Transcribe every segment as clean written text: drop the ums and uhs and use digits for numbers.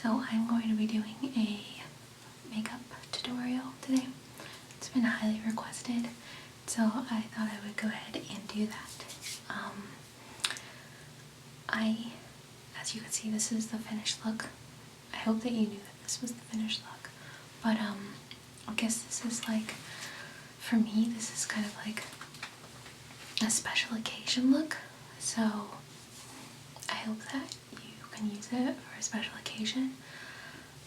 So I'm going to be doing a makeup tutorial today. It's been highly requested, so I thought I would go ahead and do that. As you can see, this is the finished look. I hope that you knew that this was the finished look, but I guess this is like, for me, this is kind of like a special occasion look, so I hope that you can use it for a special occasion.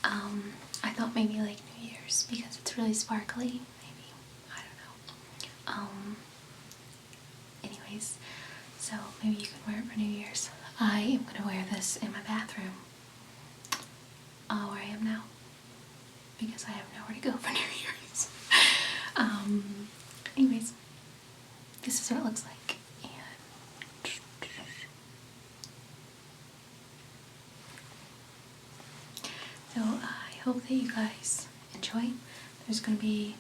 I thought maybe like New Year's, because it's really sparkly, maybe, I don't know. Anyways, so maybe you can wear it for New Year's. I am going to wear this in my bathroom, where I am now, because I have nowhere to go for New Year's. Anyways, this is what it looks like, and so I hope that you guys enjoy. There's going to be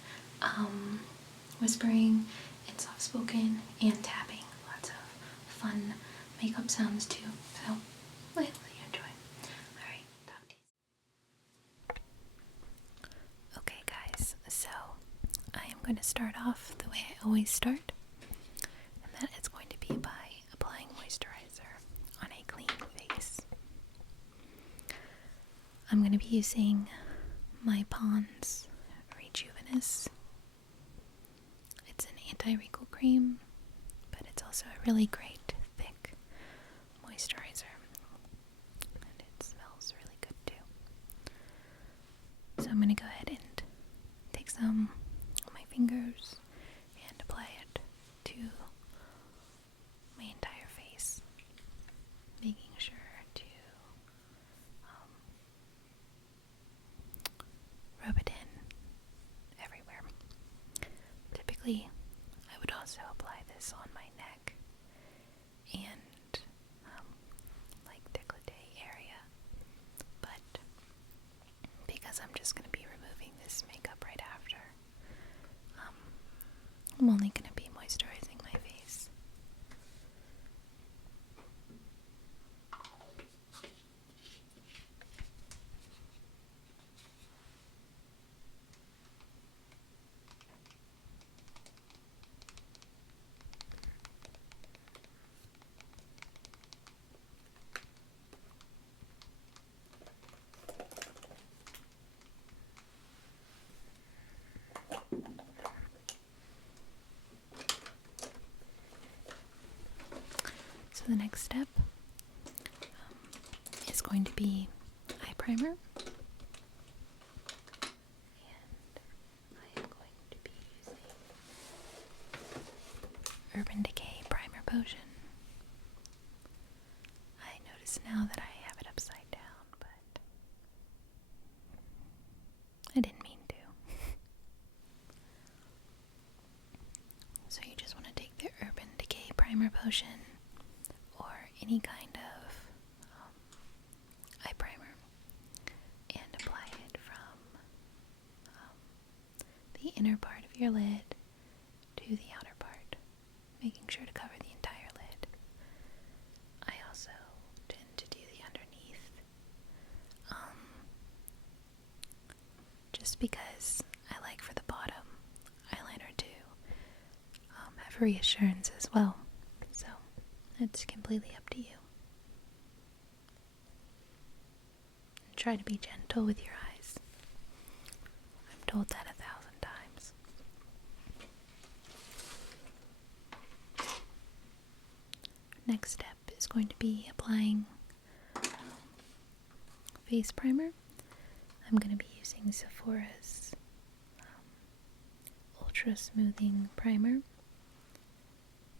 whispering and soft spoken and tapping, lots of fun makeup sounds too, so I hope that you enjoy. Alright, talk to you. Okay guys, so I am going to start off the way I always start, and that is going to be by applying moisturizer on a clean face. I'm going to be using my Pond's Rejuveness. It's an anti-wrinkle cream, but it's also a really great thick moisturizer, and it smells really good too. So I'm going to go ahead and take some on my fingers and apply it to my entire face, making sure to rub it in everywhere. Typically, I would also apply this on my neck and like décolleté area, but because I'm just going to be removing this makeup right after, I'm only going to be moisturizing my face. So the next step is going to be eye primer, and I am going to be using Urban Decay Primer Potion. I notice now that I have it upside down, but I didn't mean to. So you just want to take the Urban Decay Primer Potion, or any kind of eye primer, and apply it from the inner part of your lid to the outer part, making sure to cover the entire lid. I also tend to do the underneath, just because I like for the bottom eyeliner to have reassurance as well. So it's completely up to you. Try to be gentle with your eyes. I'm told that 1,000 times. Next step is going to be applying face primer. I'm going to be using Sephora's Ultra Smoothing Primer.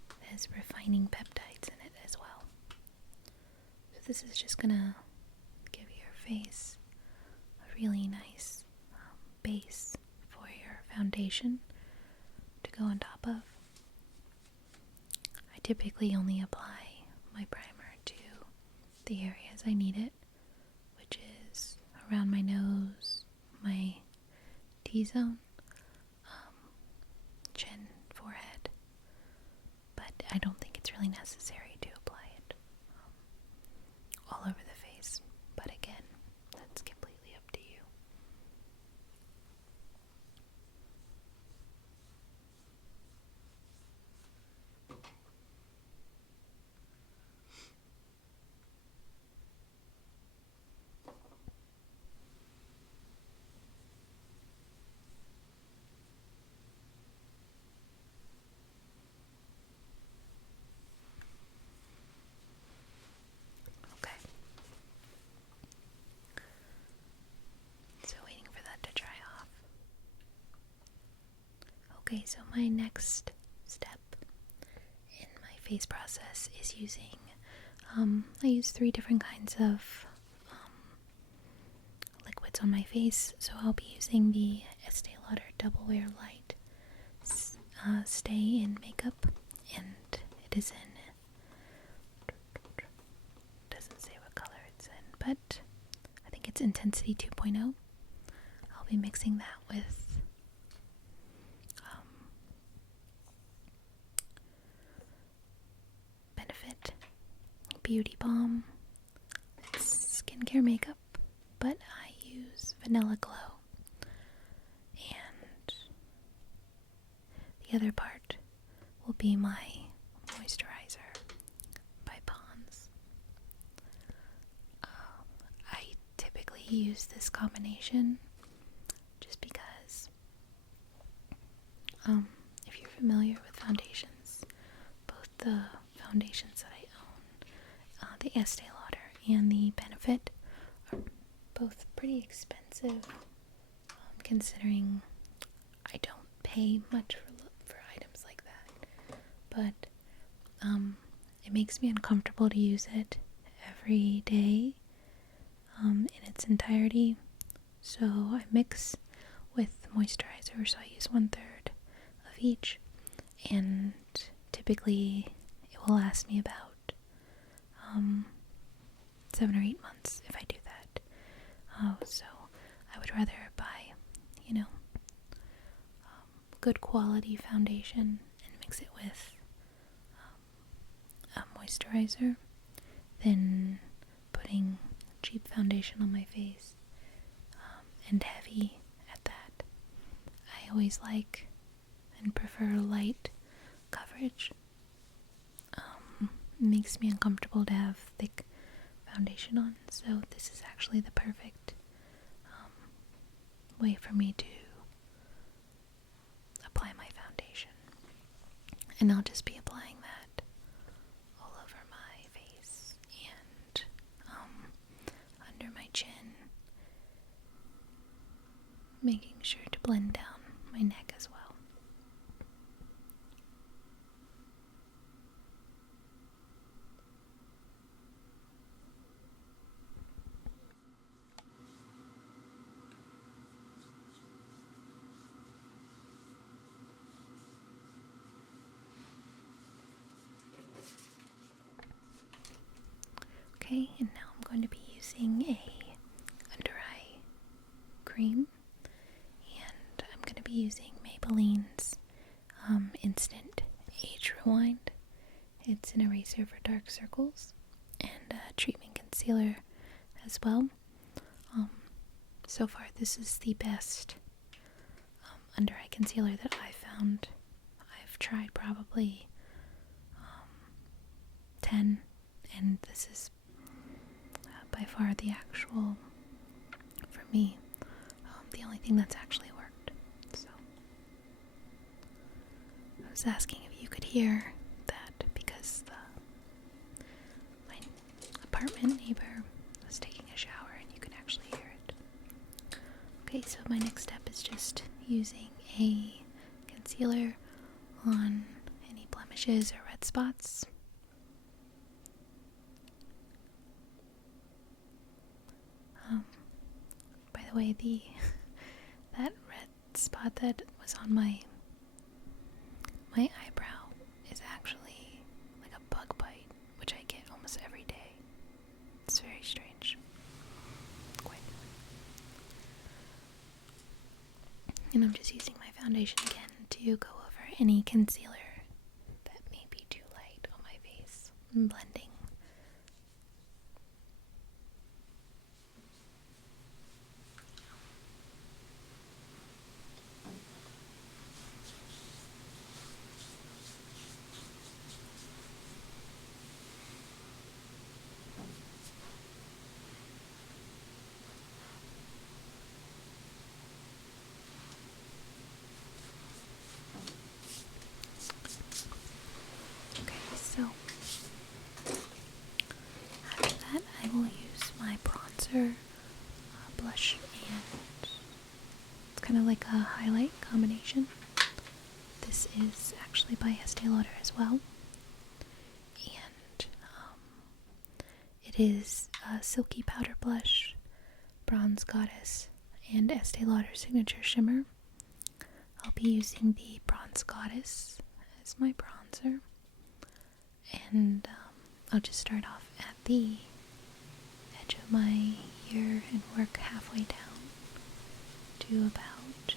It has refining peptides in it as well. So this is just going to give your face a really nice base for your foundation to go on top of. I typically only apply my primer to the areas I need it, which is around my nose, my T-zone, chin, forehead, but I don't think it's really necessary to apply it all over the face. But again, that's Okay, so my next step in my face process is using, I use 3 different kinds of liquids on my face. So I'll be using the Estee Lauder Double Wear Light Stay in Makeup, and it is in, doesn't say what color it's in, but I think it's Intensity 2.0. I'll be mixing that with Benefit Beauty Balm. It's skincare makeup, but I use Vanilla Glow, and the other part will be my moisturizer by Pond's. I typically use this combination just because if you're familiar with foundations, both the foundations that I own, the Estee Lauder and the Benefit, are both pretty expensive, considering I don't pay much for items like that, but it makes me uncomfortable to use it every day in its entirety, so I mix with moisturizer, so I use 1/3 of each, and typically it will last me about 7 or 8 months if I do that. So I would rather buy, good quality foundation and mix it with a moisturizer than putting cheap foundation on my face, and heavy at that. I always like and prefer light coverage. It makes me uncomfortable to have thick foundation on, so this is actually the perfect way for me to apply my foundation. And I'll just be applying that all over my face and under my chin, making sure to blend down my neck as well. Okay, and now I'm going to be using a under eye cream, and I'm going to be using Maybelline's Instant Age Rewind. It's an eraser for dark circles and a treatment concealer as well. So far this is the best under eye concealer that I've found. I've tried probably 10, and this is by far the actual, for me, the only thing that's actually worked. So I was asking if you could hear that because my apartment neighbor was taking a shower and you can actually hear it. Okay, so my next step is just using a concealer on any blemishes or red spots. By the way, that red spot that was on my eyebrow is actually like a bug bite, which I get almost every day. It's very strange. Quite. And I'm just using my foundation again to go over any concealer that may be too light on my face and blending. So after that, I will use my bronzer, blush, and it's kind of like a highlight combination. is actually by Estee Lauder as well. And it is a Silky Powder Blush, Bronze Goddess, and Estee Lauder Signature Shimmer. I'll be using the Bronze Goddess as my bronzer. And I'll just start off at the edge of my ear and work halfway down to about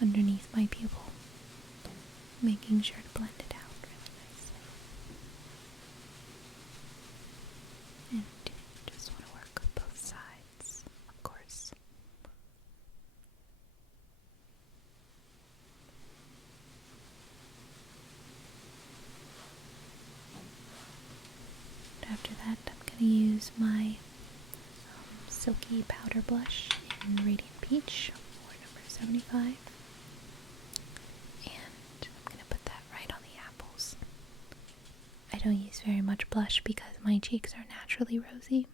underneath my pupil, making sure to blend it out really nicely. And just want to work both sides, of course. After that, I'm going to use my Silky Powder Blush in Radiant Peach, or number 75. And I'm going to put that right on the apples. I don't use very much blush because my cheeks are naturally rosy.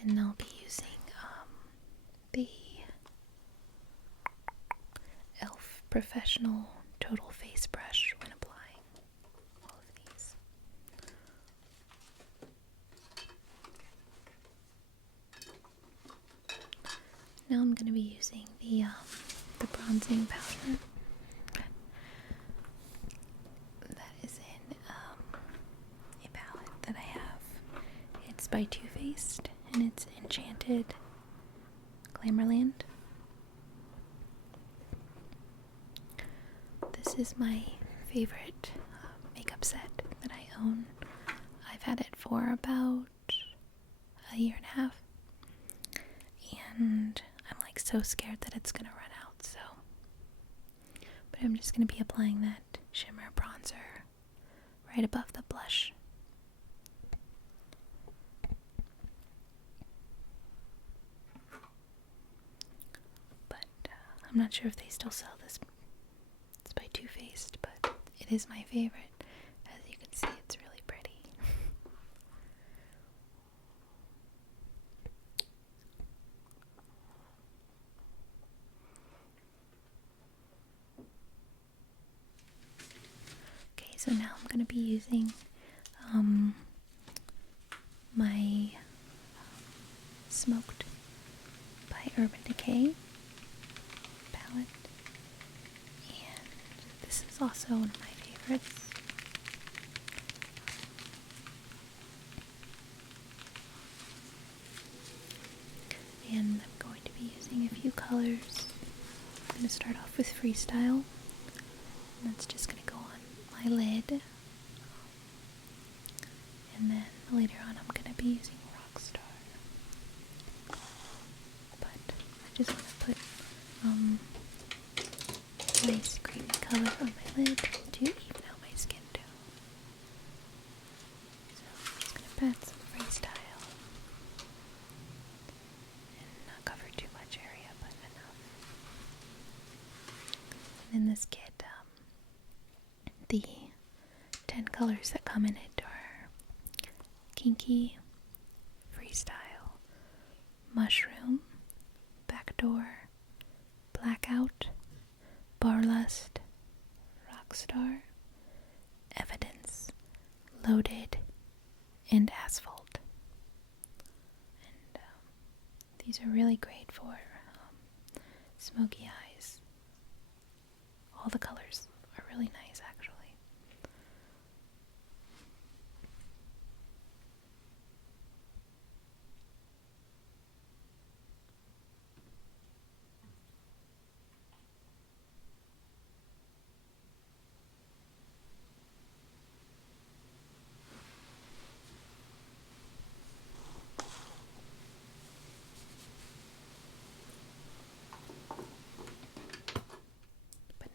And I'll be using the e.l.f. Professional Total Face Brush when applying all of these. Now I'm going to be using the bronzing powder that is in a palette that I have. It's by Too Faced and it's Enchanted Glamourland. This is my favorite makeup set that I own. I've had it for about a year and a half. And I'm like so scared that it's gonna run out, so. But I'm just gonna be applying that shimmer bronzer right above the blush. But I'm not sure if they still sell this. It's by Too Faced, but it is my favorite. As you can see, it's really pretty. Okay, so now I'm going to be using my Smoked by Urban Decay palette. And this is also one of my favorites. And I'm going to be using a few colors. I'm going to start off with Freestyle. And that's just going to go on my lid. And then later on I'm going to be using Rockstar. But I just want to put nice creamy color on my lid to even out my skin tone. So I'm just going to pat some Freestyle and not cover too much area, but enough. And in this kit, the 10 colors that come in it are Kinky, Freestyle, Mushroom, Backdoor, Blackout, Barlust, Rockstar, Evidence, Loaded, and Asphalt. And these are really great for smoky eyes. All the colors are really nice, actually.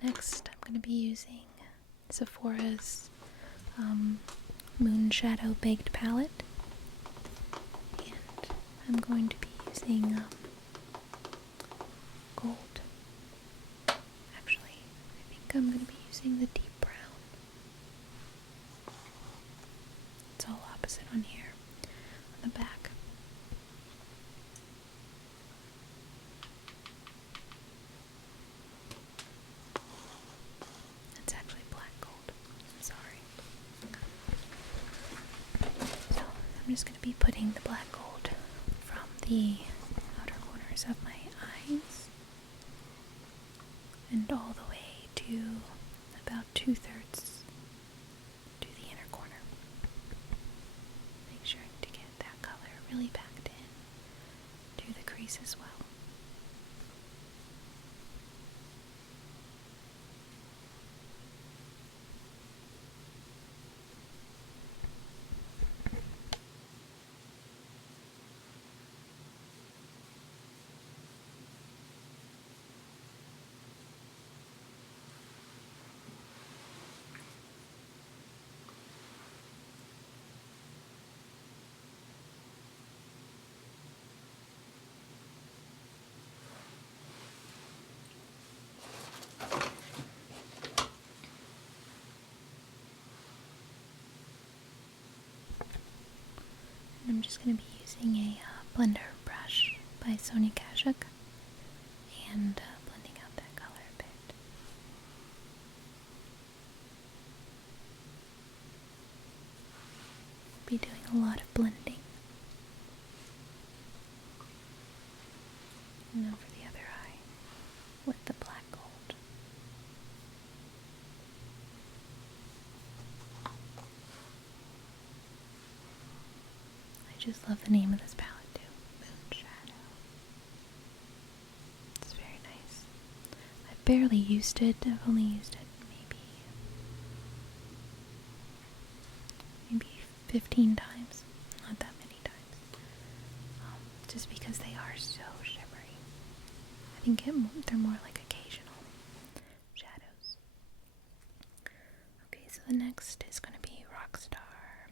Next, I'm going to be using Sephora's Moonshadow Baked Palette. And I'm going to be using gold. Actually, I think I'm going to be using the deep brown. It's all opposite on here, on the back. I'm just going to be putting the black gold from the outer corners of my eyes and all the way to about 2/3 to the inner corner. Make sure to get that color really packed in to the crease as well. I'm just going to be using a blender brush by Sonia Kashuk and blending out that color a bit. Be doing a lot of blending. And over the other eye with the black gold. I just love the name of this palette too, Moonshadow. It's very nice. I've barely used it. I've only used it maybe 15 times. Not that many times. Just because they are so shimmery. I think they're more like occasional shadows. Okay, so the next is going to be Rockstar.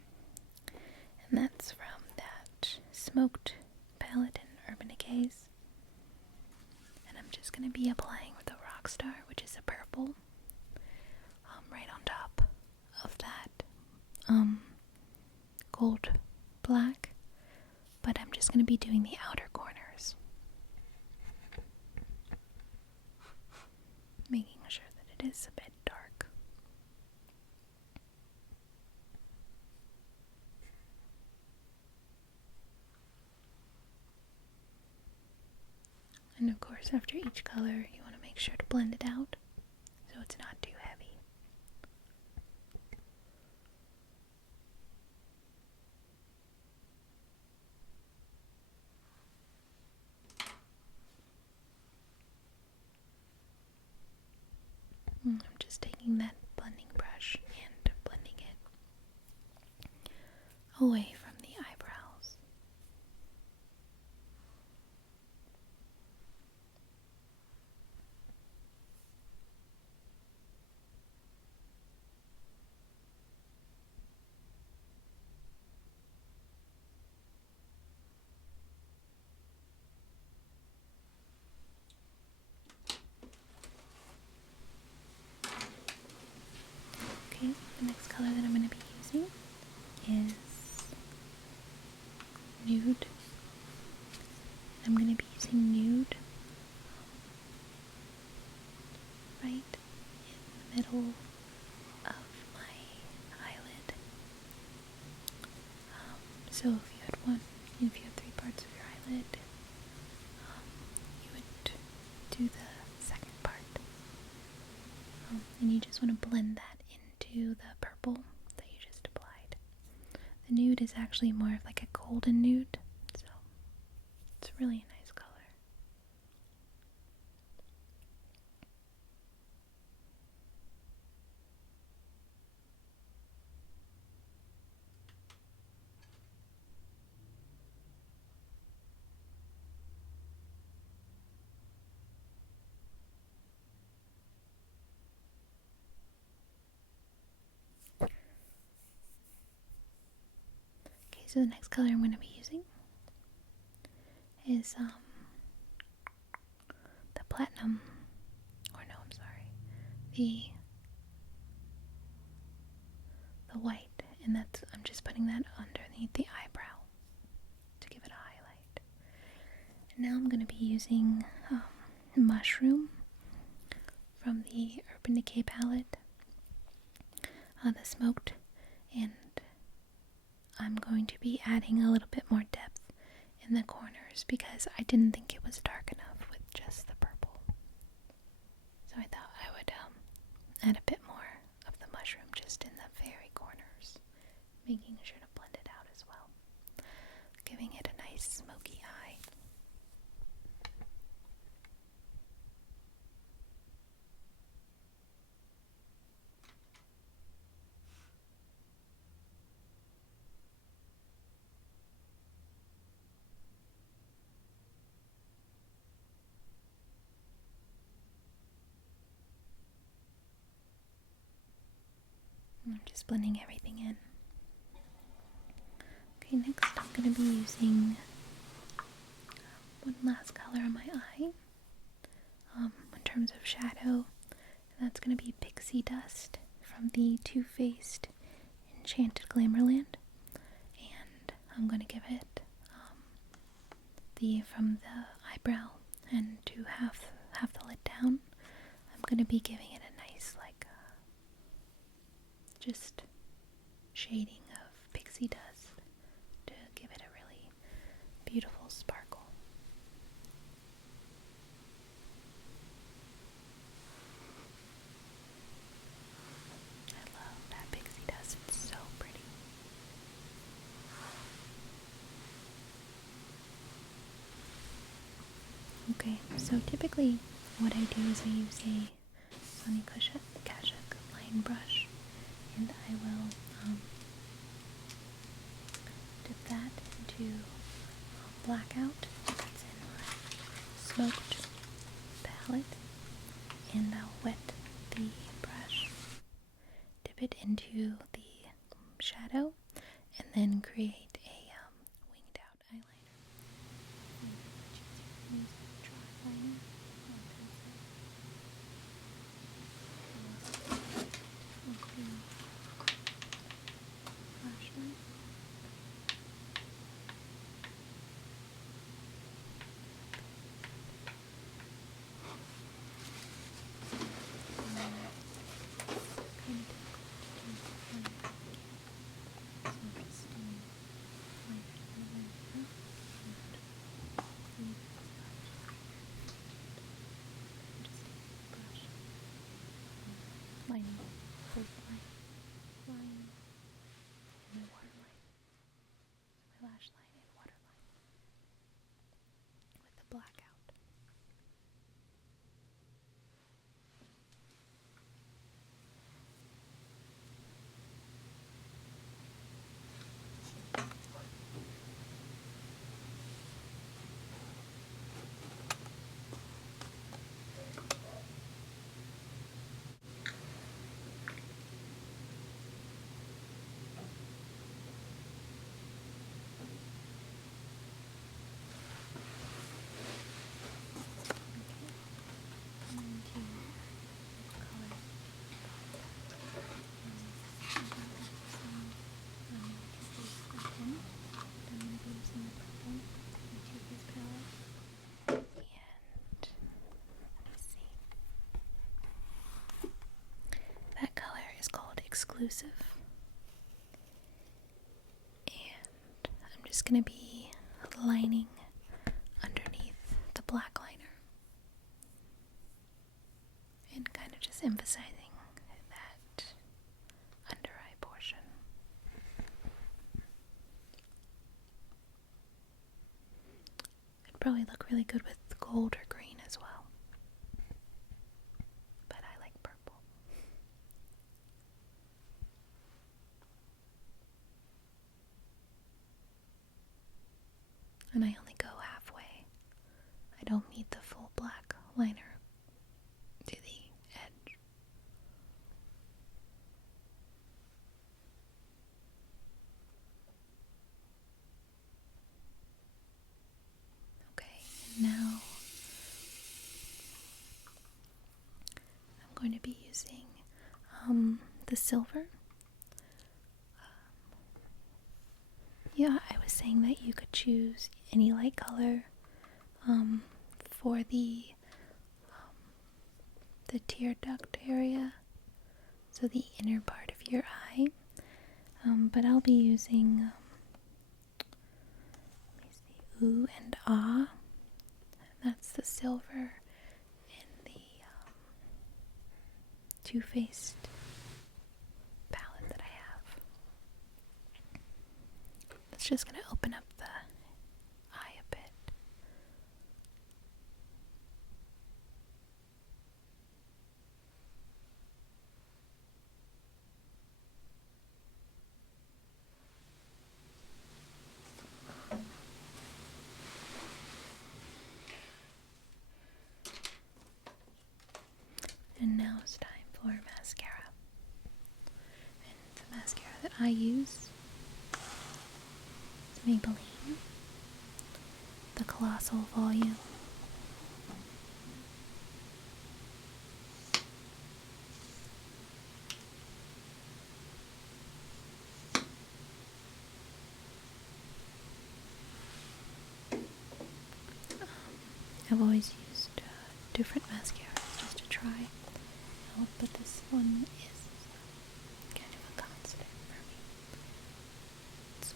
And that's from that smoked palette in Urban Decays. And I'm just going to be applying with the Rockstar, which is a purple, right on top of that gold black. But I'm just going to be doing the outer corners, making sure that it is a bit dark. And of course, after each color, you want to make sure to blend it out so it's not too heavy. I'm just taking that blending brush and blending it away from the eyebrows. Okay, the next color that I'm going to be using is Nude. I'm going to be using Nude right in the middle of my eyelid. So if you have 3 parts of your eyelid, you would do the second part. And you just want to blend that into the purple that you just applied. The nude is actually more of like a golden nude, so it's really a nice color. So the next color I'm going to be using is the platinum, or no, I'm sorry, the white, and I'm just putting that underneath the eyebrow to give it a highlight. And now I'm going to be using Mushroom from the Urban Decay palette, the smoked, and I'm going to be adding a little bit more depth in the corners because I didn't think it was dark enough with just the purple. So I thought I would add a bit more of the mushroom just in the very corners, making sure to blend it out as well, giving it a nice smoky eye. I'm just blending everything in. Okay, next I'm going to be using one last color on my eye in terms of shadow, and that's going to be Pixie Dust from the Too Faced Enchanted Glamourland, and I'm going to give it from the eyebrow and to half the lid down. I'm going to be giving it a nice just shading of pixie dust to give it a really beautiful sparkle. I love that pixie dust, it's so pretty. Okay, so typically what I do is I use a Sunny Kashuk line brush, and I will dip that into blackout that's in my smoked palette, and I'll wet the brush, dip it into the shadow, and then create a winged out eyeliner. Use a dry liner or a pencil. Flashlight. Lining both my line and my waterline, my lash line and waterline with the blackout. That color is called Exclusive, and I'm just going to be lining underneath the black liner and kind of just emphasizing that under eye portion. It'd probably look really good with gold or green as well, but I like purple. And I only go halfway. I don't meet the full black liner to the edge. Okay, and now I'm going to be using the silver. Yeah, I was saying that you could choose any light color for the tear duct area, so the inner part of your eye, but I'll be using Ooh and Ah. That's the silver in the Too Faced palette that I have. It's just going to open up the eye a bit. And now it's time for mascara. And the mascara that I use is Maybelline, the Colossal volume. I've always used different mascaras just to try out, but this one is kind of a constant for me. It's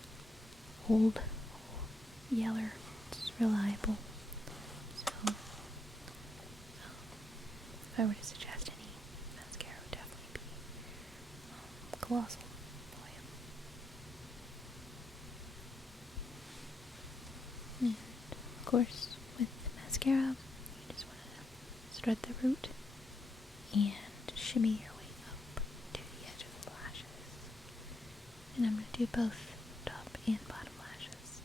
old, yeller, it's reliable. So, if I were to suggest any mascara, it would definitely be Colossal volume. And of course, with mascara, you just want to start the root and shimmy your way up to the edge of the lashes. And I'm going to do both top and bottom lashes.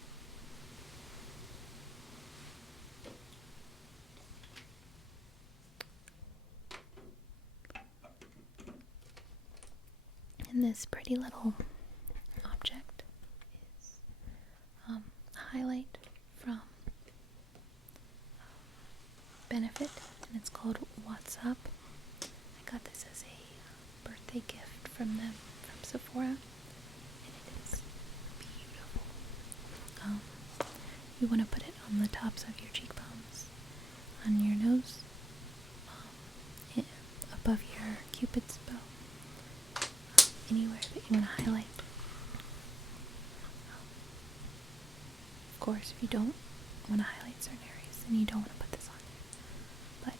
And this pretty little object is a highlight from Benefit, and it's called What's Up. I got this as a birthday gift from them, from Sephora, and it is beautiful. You want to put it on the tops of your cheekbones, on your nose, above your cupid's bow, anywhere that you want to highlight. Of course, if you don't want to highlight certain areas, then you don't want to put this on there. But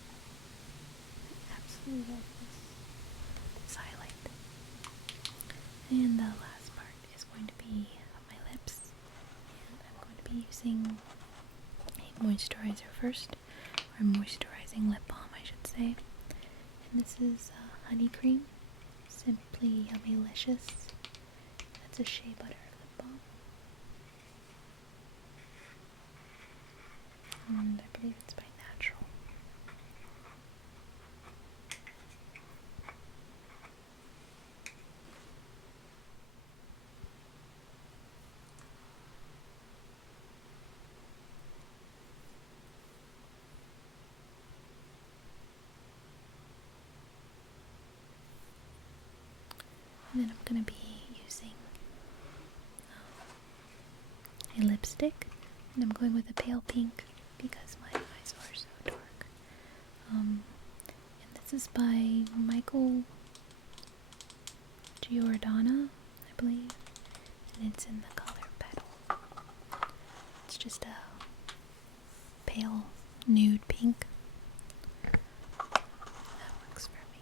I absolutely love this highlight. And the last part is going to be my lips. And I'm going to be using a moisturizer first, or moisturizing lip balm, I should say. And this is Honey Cream, Simply Yummylicious. That's a shea butter lip balm. And I believe it's by Natural. And then I'm going to be using a lipstick, and I'm going with a pale pink because my eyes are so dark. And this is by Michael Giordana, I believe, and it's in the color Petal. It's just a pale nude pink. That works for me.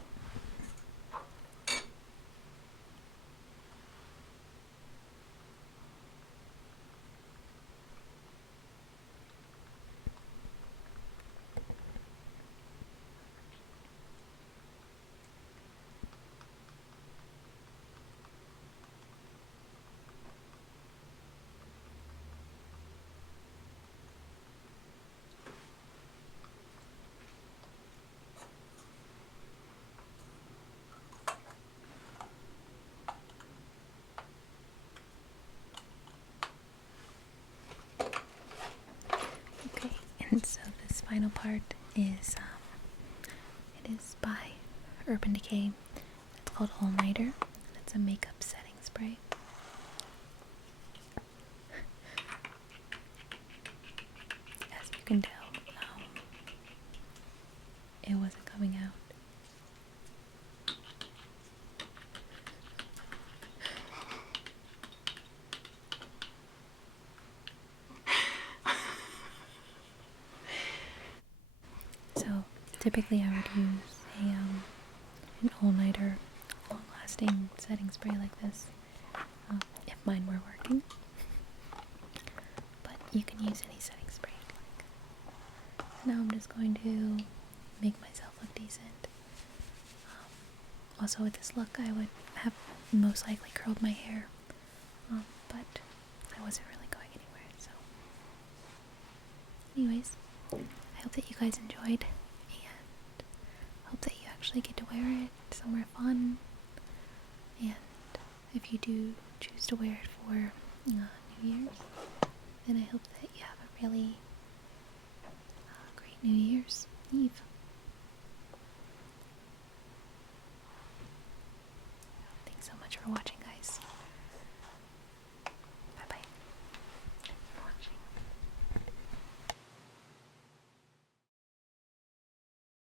Okay, and so this final part is, it is by Urban Decay. It's called All Nighter, and it's a makeup setting spray. As you can tell, it wasn't coming out. typically I would use an all-nighter, long-lasting setting spray like this, if mine were working. But you can use any setting spray you'd like. Now I'm just going to make myself look decent. Also with this look I would have most likely curled my hair, but I wasn't really going anywhere, so. Anyways, I hope that you guys enjoyed, and hope that you actually get to wear it somewhere fun. And if you do choose to wear it for New Year's, then I hope that you have a really great New Year's Eve. Thanks so much for watching.